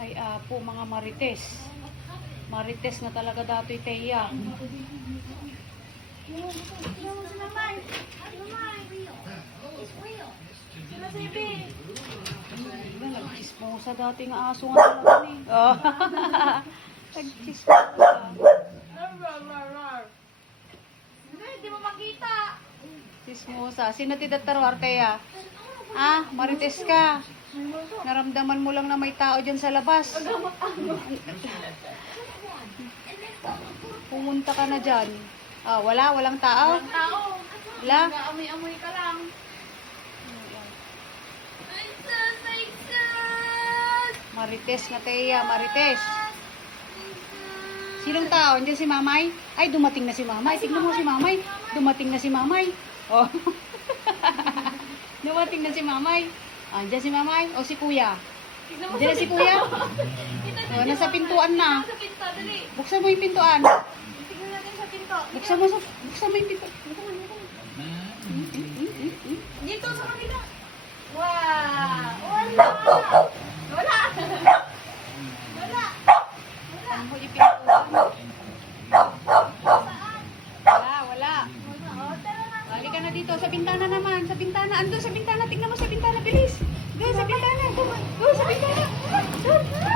Ay, apo, mga marites. Marites na talaga dato'y Teya. Nagchismosa dati nga aso nga talaga ni. Oh. nagchismosa. Hindi mo makita. Chismosa. Sino ti datarwar kaya? Ah, marites ka. Naramdaman mo lang na may tao dyan sa labas. Pumunta ka na dyan. Ah, wala? Walang tao? Ang tao. Wala? Nag-amoy-amoy ka lang. Marites na Teya, Marites. Sinong tao? Andiyan si Mamay? Ay, dumating na si Mamay. Tignan mo si Mamay. Dumating na si Mamay. Oh. dumating na si Mamay. Ah, Andiyan si Mamay. O si Kuya. Na si Kuya. Oh, nasa pintuan na. Sa pinto, dali. Buksan mo yung pintuan. Tignan natin sa pinto. Buksan mo, sa- buksan mo yung pintuan. Dito sa kabila. Wow! Wala! Halika na dito, sa bintana naman, sa bintana. Ando sa bintana, tingnan mo sa bintana, bilis. Bilis, sa bintana. Go, sa bintana. Go, sa bintana.